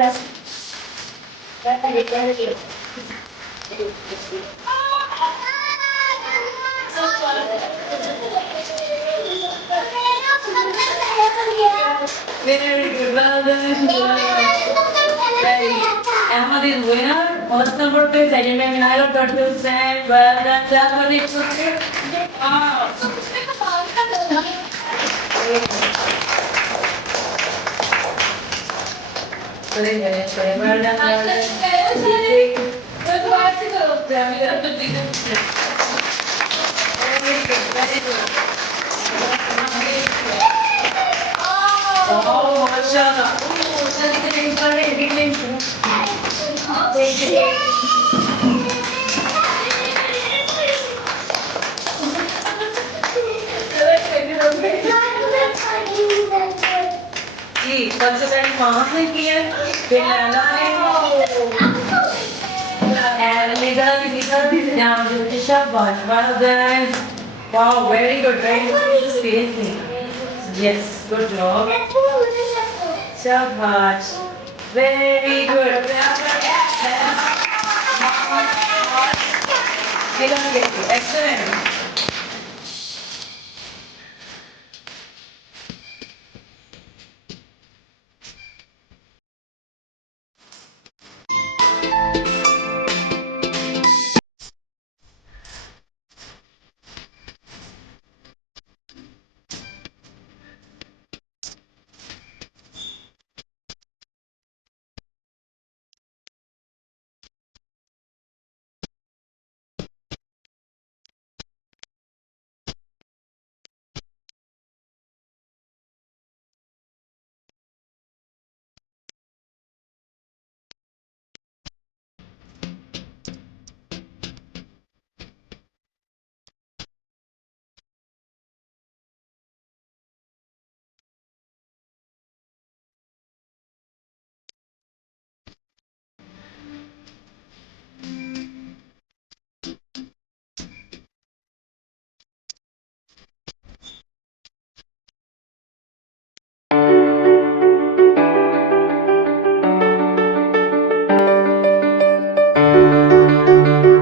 Very good. Well done. Very. Ahmad is winner. First number two, second time in Hilo Toddlers and well done. Clap for the wow. Very good. Well done. Well done. Very good. Very good. Oh, mashallah. Oh, celebrating for editing. जी, सबसे पहले वहाँ से किया, फिर लाला and निकल भी down to the shabash. Well done. Wow, very good, very good. Seriously. Yes, good job. Shabash. Very good. Excellent.